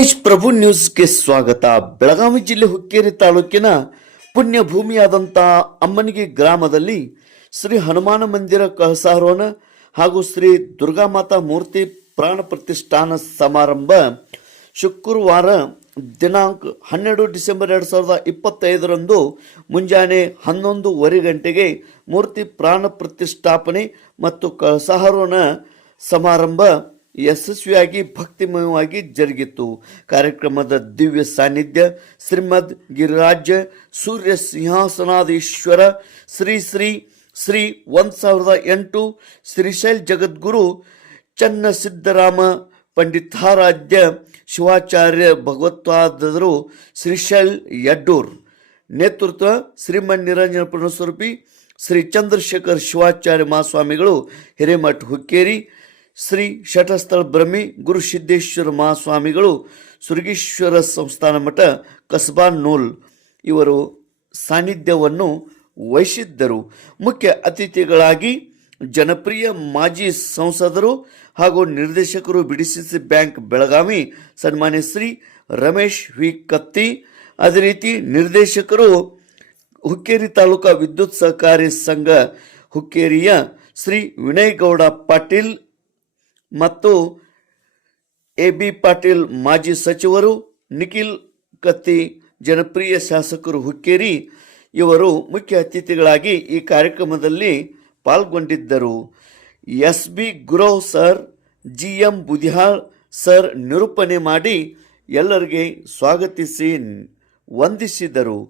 ತೇಜ್ ಪ್ರಭು ನ್ಯೂಸ್ಗೆ ಸ್ವಾಗತ. ಬೆಳಗಾವಿ ಜಿಲ್ಲೆ ಹುಕ್ಕೇರಿ ತಾಲೂಕಿನ ಪುಣ್ಯ ಭೂಮಿಯಾದಂಥ ಅಮ್ಮನಿಗೆ ಗ್ರಾಮದಲ್ಲಿ ಶ್ರೀ ಹನುಮಾನ ಮಂದಿರ ಕಳಸಾರೋಹಣ ಹಾಗೂ ಶ್ರೀ ದುರ್ಗಾಮಾತಾ ಮೂರ್ತಿ ಪ್ರಾಣ ಪ್ರತಿಷ್ಠಾನ ಸಮಾರಂಭ ಶುಕ್ರವಾರ ದಿನಾಂಕ 12 ಡಿಸೆಂಬರ್ 2025ರಂದು ಮುಂಜಾನೆ 11:15 ಗಂಟೆಗೆ ಮೂರ್ತಿ ಪ್ರಾಣ ಪ್ರತಿಷ್ಠಾಪನೆ ಮತ್ತು ಕಳಸಾರೋಹಣ ಸಮಾರಂಭ ಯಶಸ್ವಿಯಾಗಿ ಭಕ್ತಿಮಯವಾಗಿ ಜರುಗಿತು. ಕಾರ್ಯಕ್ರಮದ ದಿವ್ಯ ಸಾನ್ನಿಧ್ಯ ಶ್ರೀಮದ್ ಗಿರಿರಾಜ ಸೂರ್ಯ ಸಿಂಹಾಸನಾಧೀಶ್ವರ ಶ್ರೀ ಶ್ರೀ ಶ್ರೀ 1008 ಶ್ರೀಶೈಲ್ ಜಗದ್ಗುರು ಚನ್ನಸಿದ್ದರಾಮ ಪಂಡಿತಾರಾಧ್ಯ ಶಿವಾಚಾರ್ಯ ಭಗವತ್ಪಾದರು ಶ್ರೀಶೈಲ್ ಯಡ್ಡೂರ್ ನೇತೃತ್ವ ಶ್ರೀಮನ್ ನಿರಂಜನ ಪುಣ್ಯಸ್ವರೂಪಿ ಶ್ರೀ ಚಂದ್ರಶೇಖರ್ ಶಿವಾಚಾರ್ಯ ಮಹಾಸ್ವಾಮಿಗಳು ಹಿರೇಮಠ ಹುಕ್ಕೇರಿ, ಶ್ರೀ ಶಟಸ್ಥಳ ಬ್ರಹ್ಮಿ ಗುರು ಸಿದ್ದೇಶ್ವರ ಮಹಾಸ್ವಾಮಿಗಳು ಸುರಗೀಶ್ವರ ಸಂಸ್ಥಾನ ಮಠ ಕಸಬಾ ನೂಲ್ ಇವರು ಸಾನ್ನಿಧ್ಯವನ್ನು ವಹಿಸಿದ್ದರು. ಮುಖ್ಯ ಅತಿಥಿಗಳಾಗಿ ಜನಪ್ರಿಯ ಮಾಜಿ ಸಂಸದರು ಹಾಗೂ ನಿರ್ದೇಶಕರು ಬಿಡಿಸಿಸಿ ಬ್ಯಾಂಕ್ ಬೆಳಗಾವಿ ಸನ್ಮಾನ್ಯ ಶ್ರೀ ರಮೇಶ್ ವಿ ಕತ್ತಿ, ಅದೇ ರೀತಿ ನಿರ್ದೇಶಕರು ಹುಕ್ಕೇರಿ ತಾಲೂಕಾ ವಿದ್ಯುತ್ ಸಹಕಾರಿ ಸಂಘ ಹುಕ್ಕೇರಿಯ ಶ್ರೀ ವಿನಯ್ ಗೌಡ ಪಾಟೀಲ್ ಮತ್ತು AB ಪಾಟೀಲ್ ಮಾಜಿ ಸಚಿವರು, ನಿಖಿಲ್ ಕತ್ತಿ ಜನಪ್ರಿಯ ಶಾಸಕರು ಹುಕ್ಕೇರಿ ಇವರು ಮುಖ್ಯ ಅತಿಥಿಗಳಾಗಿ ಈ ಕಾರ್ಯಕ್ರಮದಲ್ಲಿ ಪಾಲ್ಗೊಂಡಿದ್ದರು. SB Gurav sir, GM Budihal sir ನಿರೂಪಣೆ ಮಾಡಿ ಎಲ್ಲರಿಗೆ ಸ್ವಾಗತಿಸಿ ವಂದಿಸಿದರು.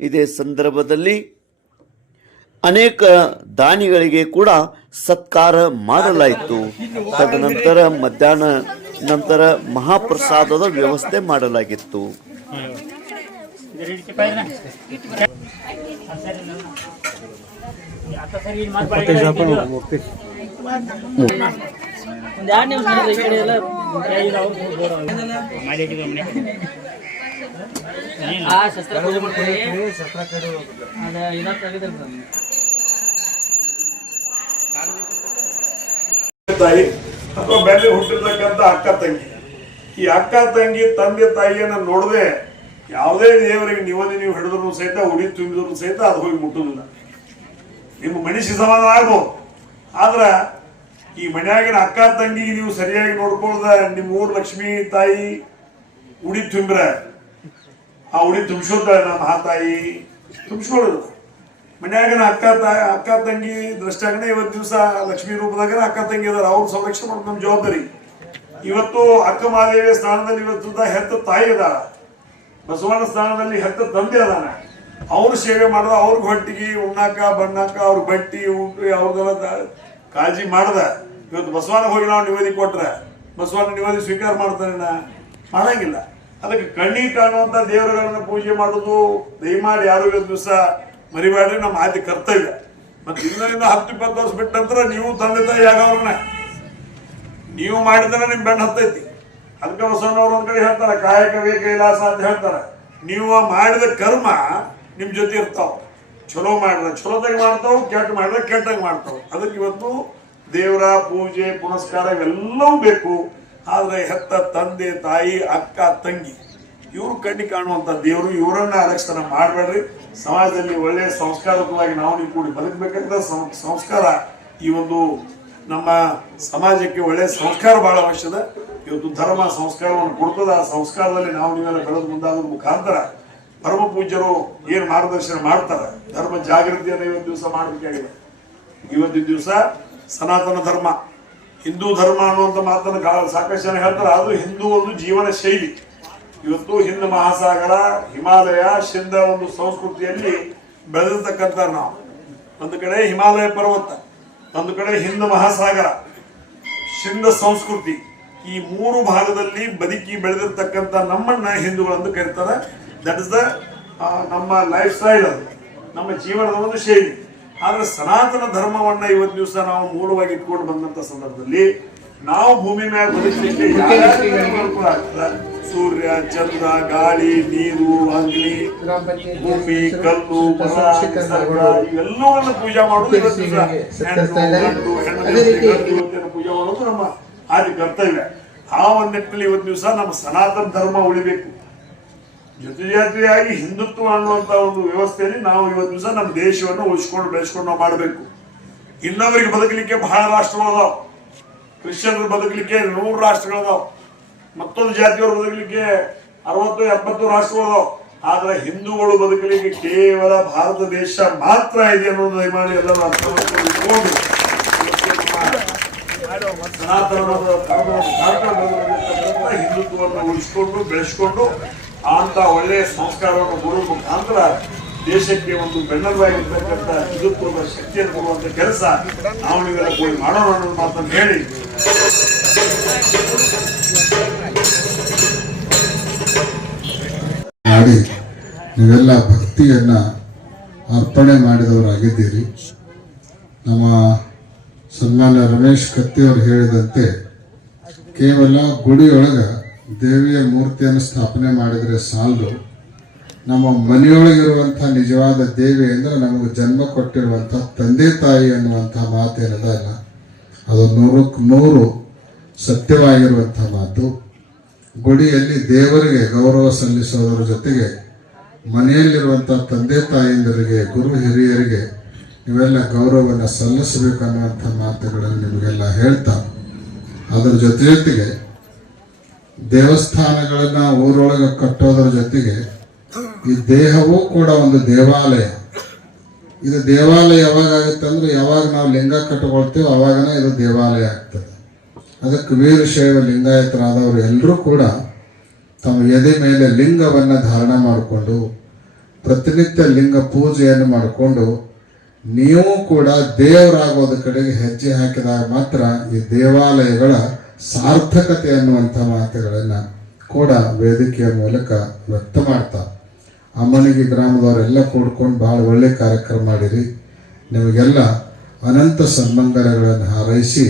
ಇದೇ ಸಂದರ್ಭದಲ್ಲಿ ಅನೇಕ ದಾನಿಗಳಿಗೆ ಕೂಡ ಸತ್ಕಾರ ಮಾಡಲಾಯಿತು. ತದನಂತರ ಮಧ್ಯಾಹ್ನ ನಂತರ ಮಹಾಪ್ರಸಾದದ ವ್ಯವಸ್ಥೆ ಮಾಡಲಾಗಿತ್ತು. ತಾಯಿ ಅಥವಾ ಬೆಲೆ ಹುಟ್ಟಿರ್ತಕ್ಕಂಥ ಅಕ್ಕ ತಂಗಿ, ಈ ಅಕ್ಕ ತಂಗಿ ತಂದೆ ತಾಯಿಯನ್ನ ನೋಡದೆ ಯಾವುದೇ ದೇವರಿಗೆ ನೀವು ಹಿಡಿದ್ರು ಸಹಿತ ಉಡಿ ತುಂಬಿದ್ರು ಸಹಿತ ಅದು ಹೋಗಿ ಮುಟ್ಟುದಿಲ್ಲ. ನಿಮ್ಮ ಮನುಷ್ಯ ಸಮಾಧಾನ ಆಗ್ಬೋದು, ಆದ್ರ ಈ ಮನ್ಯಾಗಿನ ಅಕ್ಕ ತಂಗಿಗೆ ನೀವು ಸರಿಯಾಗಿ ನೋಡ್ಕೊಳ್ದ ನಿಮ್ಮ ಊರ್ ಲಕ್ಷ್ಮೀ ತಾಯಿ ಉಡಿ ತುಂಬ್ರ ಆ ಉಡಿ ತುಂಬಿಸೋದ ನಮ್ಮ ಮಹಾತಾಯಿ ತುಂಬಿಸ್ಕೊಳ್ಳೋದು. ಮನ್ಯಾಗನ ಅಕ್ಕ ತಂಗಿ ದೃಷ್ಟಿಯಾಗನೆ ಇವತ್ತು ದಿವಸ ಲಕ್ಷ್ಮೀ ರೂಪದಾಗ ಅಕ್ಕ ತಂಗಿ ಅದಾರ, ಅವ್ರ ಸಂರಕ್ಷಣೆ ಮಾಡೋದು ನಮ್ಮ ಜವಾಬ್ದಾರಿ. ಇವತ್ತು ಅಕ್ಕ ಮಹಾದೇವಿಯ ಸ್ಥಾನದಲ್ಲಿ ಇವತ್ತು ಹೆತ್ತ ತಾಯಿ ಅದಾರ, ಬಸವಣ್ಣ ಸ್ಥಾನದಲ್ಲಿ ಹೆತ್ತ ತಂದೆ ಅದಾನ. ಅವ್ರ ಸೇವೆ ಮಾಡ್ದ, ಅವ್ರಿಗೆ ಹೊಟ್ಟಿಗೆ ಉಣ್ಣಾಕ ಬಣ್ಣಾಕ ಅವ್ರ ಬಟ್ಟಿ ಊಟ ಅವ್ರದೆಲ್ಲ ಕಾಳಜಿ ಮಾಡ್ದ. ಇವತ್ತು ಬಸವಣ್ಣ ಹೋಗಿ ನಾವು ನಿವೇದಿ ಕೊಟ್ರೆ ಬಸವಣ್ಣ ನಿವೇದಿ ಸ್ವೀಕಾರ ಮಾಡ್ತಾನೆ? ಮಾಡಂಗಿಲ್ಲ. ಅದಕ್ಕೆ ಕಣ್ಣಿಗೆ ಕಾಣುವಂತ ದೇವರುಗಳನ್ನ ಪೂಜೆ ಮಾಡೋದು ದಯಮಾಡಿ ಯಾರು ಇವತ್ತು ದಿವಸ ಮರಿಬೇಡ್ರಿ, ನಮ್ಮ ಆದ್ಯ ಕರ್ತವ್ಯ. ಮತ್ತೆ ಇನ್ನರಿಂದ 10-20 ವರ್ಷ ಬಿಟ್ಟ ನಂತರ ನೀವು ತಂದೆ ತಾಯಿ ಆಗವ್ರನ್ನ ನೀವು ಮಾಡಿದ್ರೆ ನಿಮ್ ಬೆಣ್ಣ ಹತ್ತೈತಿ. ಅದಕ್ಕೆ ಬಸವಣ್ಣವ್ರು ಒಂದ್ ಕಡೆ ಹೇಳ್ತಾರ, ಕಾಯಕವೇ ಕೈಲಾಸ ಅಂತ ಹೇಳ್ತಾರ. ನೀವು ಮಾಡಿದ ಕರ್ಮ ನಿಮ್ ಜೊತೆ ಇರ್ತಾವ. ಚಲೋ ಮಾಡಿದ್ರೆ ಚಲೋದಾಗ ಮಾಡ್ತಾವ್, ಕೆಟ್ಟ ಮಾಡಿದ್ರೆ ಕೆಟ್ಟಾಗ ಮಾಡ್ತಾವ್. ಅದಕ್ಕೆ ಇವತ್ತು ದೇವರ ಪೂಜೆ ಪುನಸ್ಕಾರ ಇವೆಲ್ಲವೂ ಬೇಕು. ಆದ್ರೆ ಹೆತ್ತ ತಂದೆ ತಾಯಿ ಅಕ್ಕ ತಂಗಿ ಇವ್ರು ಕಣ್ಣಿಗೆ ಕಾಣುವಂತ ದೇವರು, ಇವರನ್ನ ಅಲಕ್ಷಣ ಮಾಡಬೇಡ್ರಿ. ಸಮಾಜದಲ್ಲಿ ಒಳ್ಳೆಯ ಸಂಸ್ಕಾರಕವಾಗಿ ನಾವು ನೀವು ಕೂಡಿ ಬದುಕಬೇಕಾದ ಸಂಸ್ಕಾರ ಈ ಒಂದು ನಮ್ಮ ಸಮಾಜಕ್ಕೆ ಒಳ್ಳೆಯ ಸಂಸ್ಕಾರ ಬಹಳ ಅವಶ್ಯದ. ಇವತ್ತು ಧರ್ಮ ಸಂಸ್ಕಾರವನ್ನು ಕೊಡ್ತದ. ಆ ಸಂಸ್ಕಾರದಲ್ಲಿ ನಾವು ನೀವೆಲ್ಲ ಬೆಳೆದು ಮುಂದಾಗೋದ್ರ ಮುಖಾಂತರ ಪರಮ ಪೂಜ್ಯರು ಏನ್ ಮಾರ್ಗದರ್ಶನ ಮಾಡ್ತಾರೆ, ಧರ್ಮ ಜಾಗೃತಿಯನ್ನು ಇವತ್ತು ದಿವಸ ಮಾಡಬೇಕಾಗಿದೆ. ಇವತ್ತಿನ ದಿವಸ ಸನಾತನ ಧರ್ಮ, ಹಿಂದೂ ಧರ್ಮ ಅನ್ನುವಂಥ ಮಾತನ್ನು ಸಾಕಷ್ಟು ಜನ ಹೇಳ್ತಾರೆ. ಅದು ಹಿಂದೂ ಒಂದು ಜೀವನ ಶೈಲಿ. ಇವತ್ತು ಹಿಂದ್ ಮಹಾಸಾಗರ, ಹಿಮಾಲಯ, ಶಿಂದ ಒಂದು ಸಂಸ್ಕೃತಿಯಲ್ಲಿ ಬೆಳೆದಿರ್ತಕ್ಕಂಥ ನಾವು. ಒಂದು ಕಡೆ ಹಿಮಾಲಯ ಪರ್ವತ, ಒಂದು ಕಡೆ ಹಿಂದ್ ಮಹಾಸಾಗರ, ಶಿಂದ ಸಂಸ್ಕೃತಿ, ಈ 3 ಭಾಗದಲ್ಲಿ ಬದುಕಿ ಬೆಳೆದಿರ್ತಕ್ಕಂಥ ನಮ್ಮನ್ನ ಹಿಂದೂಗಳಂದು ಕರೀತಾರೆ. ದಟ್ ಇಸ್ ದ ನಮ್ಮ ಲೈಫ್ ಸ್ಟೈಲ್, ಅದು ನಮ್ಮ ಜೀವನದ ಒಂದು ಶೈಲಿ. ಆದ್ರೆ ಸನಾತನ ಧರ್ಮವನ್ನ ಇವತ್ತು ದಿವಸ ನಾವು ಮೂಲವಾಗಿ ಇಟ್ಕೊಂಡು ಬಂದಂತ ಸಂದರ್ಭದಲ್ಲಿ ನಾವು ಭೂಮಿ ಮೇಲೆ ಬದುಕಲಿಕ್ಕೆ ಸೂರ್ಯ, ಚಂದ್ರ, ಗಾಳಿ, ನೀರು, ಅಗ್ನಿ, ಭೂಮಿ, ಕಲ್ಲು, ಇವೆಲ್ಲವನ್ನ ಪೂಜೆ ಮಾಡೋದು ಇವತ್ತು ದಿವಸ. ಹೆಣ್ಣು, ಗಂಡು, ಹೆಣ್ಣು ಪೂಜೆ ಮಾಡೋದು ನಮ್ಮ ಆದಿ ಕರ್ತವ್ಯ. ಆ ಒಂದು ನಿಟ್ಟಿನಲ್ಲಿ ಇವತ್ತು ದಿವಸ ನಮ್ಮ ಸನಾತನ ಧರ್ಮ ಉಳಿಬೇಕು, ಜೊತೆ ಜೊತೆಯಾಗಿ ಹಿಂದುತ್ವ ಅನ್ನುವಂತ ಒಂದು ವ್ಯವಸ್ಥೆಯಲ್ಲಿ ನಾವು ಇವತ್ತು ದಿವಸ ನಮ್ಮ ದೇಶವನ್ನು ಉಳಿಸ್ಕೊಂಡು ಬೆಳೆಸ್ಕೊಂಡು ನಾವು ಮಾಡಬೇಕು. ಇನ್ನೊಬ್ಬರಿಗೆ ಬದುಕಲಿಕ್ಕೆ ಬಹಳ ರಾಷ್ಟ್ರಗಳದಾವ್, ಕ್ರಿಶ್ಚಿಯನ್ರು ಬದುಕಲಿಕ್ಕೆ 100 ರಾಷ್ಟ್ರಗಳದಾವ್, ಮತ್ತೊಂದು ಜಾತಿಯವರು ಬದುಕಲಿಕ್ಕೆ 60-70 ರಾಷ್ಟ್ರಗಳದಾವ್. ಆದ್ರೆ ಹಿಂದೂಗಳು ಬದುಕಲಿಕ್ಕೆ ಕೇವಲ ಭಾರತ ದೇಶ ಮಾತ್ರ ಇದೆ ಅನ್ನೋದು ದಯಮಾಡಿ ಎಲ್ಲರೂ ಅರ್ಥ ಮಾಡ್ಕೊಂಡು ಸನಾತನ ಹಿಂದುತ್ವವನ್ನು ಉಳಿಸ್ಕೊಂಡು ಬೆಳೆಸ್ಕೊಂಡು ಅಂತ ಒಳ್ಳೆಯ ಸಂಸ್ಕಾರವನ್ನು ಕೊಡುವ ಮುಖಾಂತರ ದೇಶಕ್ಕೆ ಒಂದು ಬೆನ್ನೆಲುಬಾಗಿರ್ತಕ್ಕಂಥ ಹಿಂದುತ್ವದ ಶಕ್ತಿಯನ್ನು ಕೊಡುವಂತ ಕೆಲಸ ನಾವು ನೀವೆಲ್ಲ ಕೂಡಿ ಮಾಡೋಣ ಅನ್ನೋದು ಮಾತನ್ನು ಹೇಳಿ ಮಾಡಿ ನೀವೆಲ್ಲ ಭಕ್ತಿಯನ್ನ ಅರ್ಪಣೆ ಮಾಡಿದವರಾಗಿದ್ದೀರಿ. ನಮ್ಮ ಸನ್ಮಾನ್ಯ ರಮೇಶ್ ಕತ್ತಿಯವರು ಹೇಳಿದಂತೆ ಕೇವಲ ಗುಡಿಯೊಳಗ ದೇವಿಯ ಮೂರ್ತಿಯನ್ನು ಸ್ಥಾಪನೆ ಮಾಡಿದರೆ ಸಾಲದು. ನಮ್ಮ ಮನೆಯೊಳಗಿರುವಂಥ ನಿಜವಾದ ದೇವಿ ಅಂದರೆ ನಮಗೆ ಜನ್ಮ ಕೊಟ್ಟಿರುವಂಥ ತಂದೆ ತಾಯಿ ಅನ್ನುವಂಥ ಮಾತೇನದ ಅಲ್ಲ, ಅದು 100ಕ್ಕೆ 100 ಸತ್ಯವಾಗಿರುವಂಥ ಮಾತು. ಗುಡಿಯಲ್ಲಿ ದೇವರಿಗೆ ಗೌರವ ಸಲ್ಲಿಸೋದರ ಜೊತೆಗೆ ಮನೆಯಲ್ಲಿರುವಂಥ ತಂದೆ ತಾಯಿಯಂದರಿಗೆ, ಗುರು ಹಿರಿಯರಿಗೆ ನೀವೆಲ್ಲ ಗೌರವವನ್ನು ಸಲ್ಲಿಸಬೇಕನ್ನುವಂಥ ಮಾತುಗಳನ್ನು ನಿಮಗೆಲ್ಲ ಹೇಳ್ತಾ, ಅದರ ಜೊತೆಗೆ ದೇವಸ್ಥಾನಗಳನ್ನ ಊರೊಳಗೆ ಕಟ್ಟೋದರ ಜೊತೆಗೆ ಈ ದೇಹವೂ ಕೂಡ ಒಂದು ದೇವಾಲಯ. ಇದು ದೇವಾಲಯ ಯಾವಾಗ ಆಗುತ್ತೆ ಅಂದ್ರೆ ಯಾವಾಗ ನಾವು ಲಿಂಗ ಕಟ್ಟಿಕೊಳ್ತೇವೆ ಅವಾಗನೇ ಇದು ದೇವಾಲಯ ಆಗ್ತದೆ. ಅದಕ್ಕೆ ವೀರಶೈವ ಲಿಂಗಾಯತರಾದವರು ಎಲ್ಲರೂ ಕೂಡ ತಮ್ಮ ಎದೆ ಮೇಲೆ ಲಿಂಗವನ್ನು ಧಾರಣ ಮಾಡಿಕೊಂಡು ಪ್ರತಿನಿತ್ಯ ಲಿಂಗ ಪೂಜೆಯನ್ನು ಮಾಡಿಕೊಂಡು ನೀವು ಕೂಡ ದೇವರಾಗೋದ ಕಡೆಗೆ ಹೆಜ್ಜೆ ಹಾಕಿದಾಗ ಮಾತ್ರ ಈ ದೇವಾಲಯಗಳ ಸಾರ್ಥಕತೆ ಅನ್ನುವಂಥ ಮಾತುಗಳನ್ನು ಕೂಡ ವೇದಿಕೆಯ ಮೂಲಕ ವ್ಯಕ್ತ ಮಾಡ್ತಾರೆ. ಅಮ್ಮನಿಗೆ ಗ್ರಾಮದವರೆಲ್ಲ ಕೂಡ್ಕೊಂಡು ಬಹಳ ಒಳ್ಳೆ ಕಾರ್ಯಕ್ರಮ ಮಾಡಿರಿ. ನಿಮಗೆಲ್ಲ ಅನಂತ ಸನ್ಮಂಗಲಗಳನ್ನು ಹಾರೈಸಿ,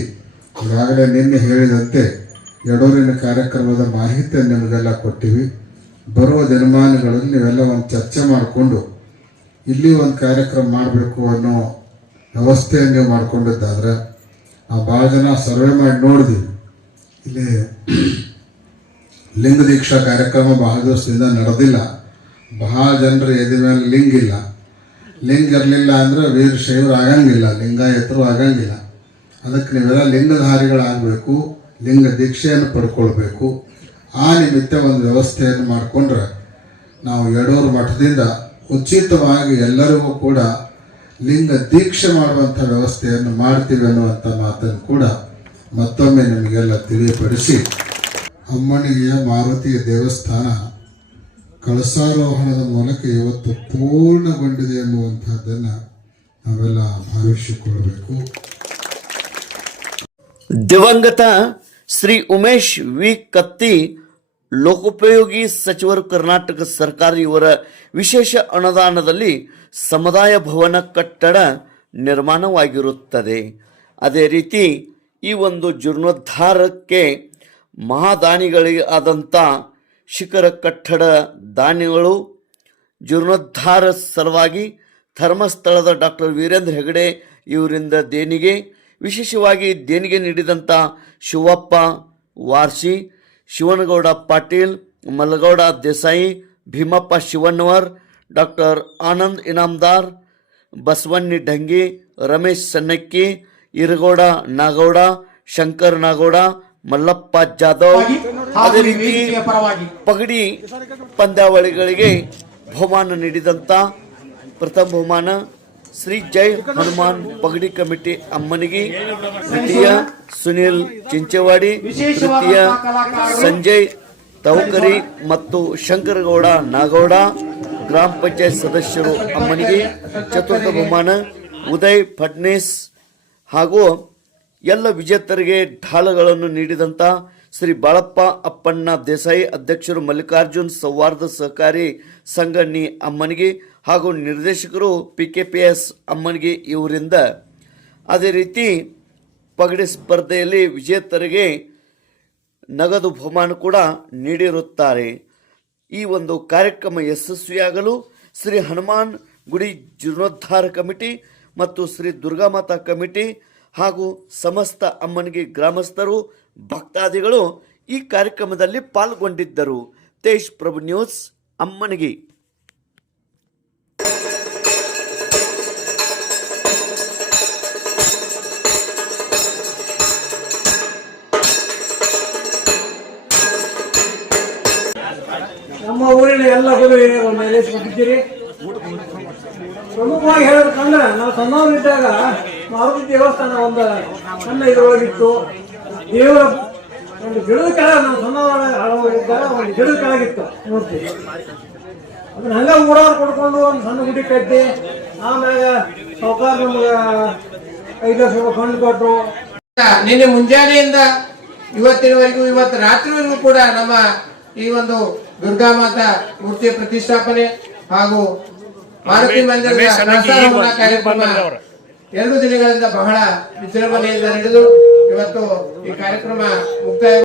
ಈಗಾಗಲೇ ನಿನ್ನೆ ಹೇಳಿದಂತೆ ಯಡೂರಿನ ಕಾರ್ಯಕ್ರಮದ ಮಾಹಿತಿಯನ್ನು ನಿಮಗೆಲ್ಲ ಕೊಟ್ಟಿವಿ. ಬರುವ ದಿನಮಾನಗಳಲ್ಲಿ ನೀವೆಲ್ಲ ಒಂದು ಚರ್ಚೆ ಮಾಡಿಕೊಂಡು ಇಲ್ಲಿ ಒಂದು ಕಾರ್ಯಕ್ರಮ ಮಾಡಬೇಕು ಅನ್ನೋ ವ್ಯವಸ್ಥೆಯನ್ನು ನೀವು ಮಾಡ್ಕೊಂಡಿದ್ದಾದ್ರೆ ನಾವು ಭಾಳ ಜನ ಸರ್ವೆ ಮಾಡಿ ನೋಡಿದ್ವಿ. ಇಲ್ಲಿ ಲಿಂಗ ದೀಕ್ಷಾ ಕಾರ್ಯಕ್ರಮ ಬಹಳ ದಿವಸದಿಂದ ನಡೆದಿಲ್ಲ. ಬಹಳ ಜನರು ಎದೆ ಮೇಲೆ ಲಿಂಗ ಇಲ್ಲ. ಲಿಂಗ ಇರಲಿಲ್ಲ ಅಂದರೆ ವೀರಶೈವರು ಆಗಂಗಿಲ್ಲ, ಲಿಂಗಾಯತರು ಆಗಂಗಿಲ್ಲ. ಅದಕ್ಕೆ ನೀವೆಲ್ಲ ಲಿಂಗಧಾರಿಗಳಾಗಬೇಕು, ಲಿಂಗ ದೀಕ್ಷೆಯನ್ನು ಪಡ್ಕೊಳ್ಬೇಕು. ಆ ನಿಮಿತ್ತ ಒಂದು ವ್ಯವಸ್ಥೆಯನ್ನು ಮಾಡಿಕೊಂಡ್ರೆ ನಾವು ಯಡೂರು ಮಠದಿಂದ ಉಚಿತವಾಗಿ ಎಲ್ಲರಿಗೂ ಕೂಡ ಲಿಂಗ ದೀಕ್ಷೆ ಮಾಡುವಂಥ ವ್ಯವಸ್ಥೆಯನ್ನು ಮಾಡ್ತೀವಿ ಅನ್ನುವಂಥ ಮಾತನ್ನು ಕೂಡ ಮತ್ತೊಮ್ಮೆ ನಿಮಗೆಲ್ಲ ತಿಳಿಯಪಡಿಸಿ, ಅಮ್ಮನಿಗೆಯ ಮಾರುತಿಯ ದೇವಸ್ಥಾನ ಕಳಸಾರೋಹಣದ ಮೂಲಕ ಇವತ್ತು ಪೂರ್ಣಗೊಂಡಿದೆ ಎನ್ನುವಂಥದ್ದನ್ನು ನಾವೆಲ್ಲ ಭಾವಿಸಿಕೊಳ್ಳಬೇಕು. ದಿವಂಗತ ಶ್ರೀ ಉಮೇಶ್ ವಿ ಕತ್ತಿ ಲೋಕೋಪಯೋಗಿ ಸಚಿವರು ಕರ್ನಾಟಕ ಸರ್ಕಾರ ಇವರ ವಿಶೇಷ ಅನುದಾನದಲ್ಲಿ ಸಮುದಾಯ ಭವನ ಕಟ್ಟಡ ನಿರ್ಮಾಣವಾಗಿರುತ್ತದೆ. ಅದೇ ರೀತಿ ಈ ಒಂದು ಜೀರ್ಣೋದ್ಧಾರಕ್ಕೆ ಮಹಾದಾನಿಗಳಿಗೆ ಆದಂಥ ಶಿಖರ ಕಟ್ಟಡ ದಾನಿಗಳು ಜೀರ್ಣೋದ್ಧಾರ ಸಲುವಾಗಿ ಧರ್ಮಸ್ಥಳದ ಡಾಕ್ಟರ್ ವೀರೇಂದ್ರ ಹೆಗಡೆ ಇವರಿಂದ ದೇಣಿಗೆ, ವಿಶೇಷವಾಗಿ ದೇಣಿಗೆ ನೀಡಿದಂಥ ಶಿವಪ್ಪ ವಾರ್ಷಿ, ಶಿವನಗೌಡ ಪಾಟೀಲ್, ಮಲ್ಲಗೌಡ ದೇಸಾಯಿ, ಭೀಮಪ್ಪ ಶಿವನ್ನವರ್, ಡಾಕ್ಟರ್ ಆನಂದ್ ಇನಾಮದಾರ್, ಬಸವಣ್ಣಿ ಢಂಗಿ, ರಮೇಶ್ ಸನ್ನಕ್ಕಿ, ಇರಗೌಡ ನಾಗೌಡ, ಶಂಕರ್ ನಾಗೌಡ, ಮಲ್ಲಪ್ಪ ಜಾಧವ್, ಅದೇ ರೀತಿ ಪಗಡಿ ಪಂದ್ಯಾವಳಿಗಳಿಗೆ ಬಹುಮಾನ ನೀಡಿದಂಥ ಪ್ರಥಮ ಬಹುಮಾನ ಶ್ರೀ ಜೈ ಹನುಮಾನ್ ಪಗಡಿ ಕಮಿಟಿ ಅಮ್ಮನಿಗೆ, ದ್ವಿತೀಯ ಸುನಿಲ್ ಚಿಂಚವಾಡಿ, ತೃತೀಯ ಸಂಜಯ್ ತೌಕರಿ ಮತ್ತು ಶಂಕರಗೌಡ ನಾಗೌಡ ಗ್ರಾಮ ಪಂಚಾಯತ್ ಸದಸ್ಯರು ಅಮ್ಮನಿಗೆ, ಚತುರ್ಥ ಬಹುಮಾನ ಉದಯ್ ಫಡ್ನೇಸ್ ಹಾಗೂ ಎಲ್ಲ ವಿಜೇತರಿಗೆ ಢಾಲಗಳನ್ನು ನೀಡಿದಂಥ ಶ್ರೀ ಬಾಳಪ್ಪ ಅಪ್ಪಣ್ಣ ದೇಸಾಯಿ ಅಧ್ಯಕ್ಷರು ಮಲ್ಲಿಕಾರ್ಜುನ್ ಸೌಹಾರ್ದ ಸಹಕಾರಿ ಸಂಘಟನೆ ಅಮ್ಮನಿಗೆ ಹಾಗೂ ನಿರ್ದೇಶಕರು PKPS ಅಮ್ಮನಿಗೆ ಇವರಿಂದ, ಅದೇ ರೀತಿ ಪಗಡಿ ಸ್ಪರ್ಧೆಯಲ್ಲಿ ವಿಜೇತರಿಗೆ ನಗದು ಬಹುಮಾನ ಕೂಡ ನೀಡಿರುತ್ತಾರೆ. ಈ ಒಂದು ಕಾರ್ಯಕ್ರಮ ಯಶಸ್ವಿಯಾಗಲು ಶ್ರೀ ಹನುಮಾನ್ ಗುಡಿ ಜೀರ್ಣೋದ್ಧಾರ ಕಮಿಟಿ ಮತ್ತು ಶ್ರೀ ದುರ್ಗಾಮಾತಾ ಕಮಿಟಿ ಹಾಗೂ ಸಮಸ್ತ ಅಮ್ಮನಿಗೆ ಗ್ರಾಮಸ್ಥರು ಭಕ್ತಾದಿಗಳು ಈ ಕಾರ್ಯಕ್ರಮದಲ್ಲಿ ಪಾಲ್ಗೊಂಡಿದ್ದರು. ತೇಜ್ ಪ್ರಭು ನ್ಯೂಸ್, ಅಮ್ಮನಿಗೆ. ನಮ್ಮ ಊರಿನ ಎಲ್ಲ ಗುರುಹಿರಿಯರು ಮೇಲೆ ಕೊಟ್ಟಿದ್ದೀರಿ. ಪ್ರಮುಖವಾಗಿ ಹೇಳಬೇಕಂದ್ರೆ ನಾವು ಸಣ್ಣವರಿದ್ದಾಗ ಮಾರುತಿ ದೇವಸ್ಥಾನ ಒಂದು ಸಣ್ಣ ಇದರೊಳಗಿತ್ತು. ದೇವರ ಒಂದು ಗಿಡದ ಕೆಳಗೆ ನಾವು ಸಣ್ಣವರಿದ್ದಾಗ ಒಂದು ಗಿಡದ ಕೆಳಗಿತ್ತು ಮೂರ್ತಿ. ಅದನ್ನ ಹಂಗ ಊರವ್ರು ಕೊಡ್ಕೊಂಡು ಒಂದು ಸಣ್ಣ ಗುಡಿ ಕಟ್ಟಿ ಆಮೇಲೆ ಸಾವುಕಾರ ನಮ್ಗೆ 5 ಲಕ್ಷ ರೂಪಾಯಿ ಫಂಡ್ ಕೊಟ್ಟರು. ನಿನ್ನೆ ಮುಂಜಾನೆಯಿಂದ ಇವತ್ತಿನವರೆಗೂ ಇವತ್ತು ರಾತ್ರಿವರೆಗೂ ಕೂಡ ನಮ್ಮ ಈ ಒಂದು ದುರ್ಗಾ ಮಾತಾ ಮೂರ್ತಿಯ ಪ್ರತಿಷ್ಠಾಪನೆ ಹಾಗೂ ಮಾರುತಿ ಮಂದಿರದ ಪ್ರಸಾರವನ್ನ ಕಾರ್ಯಕ್ರಮ 2 ದಿನಗಳಿಂದ ಬಹಳ ವಿಜೃಂಭಣೆಯಿಂದ ನಡೆದು ಇವತ್ತು ಈ ಕಾರ್ಯಕ್ರಮ ಮುಕ್ತಾಯ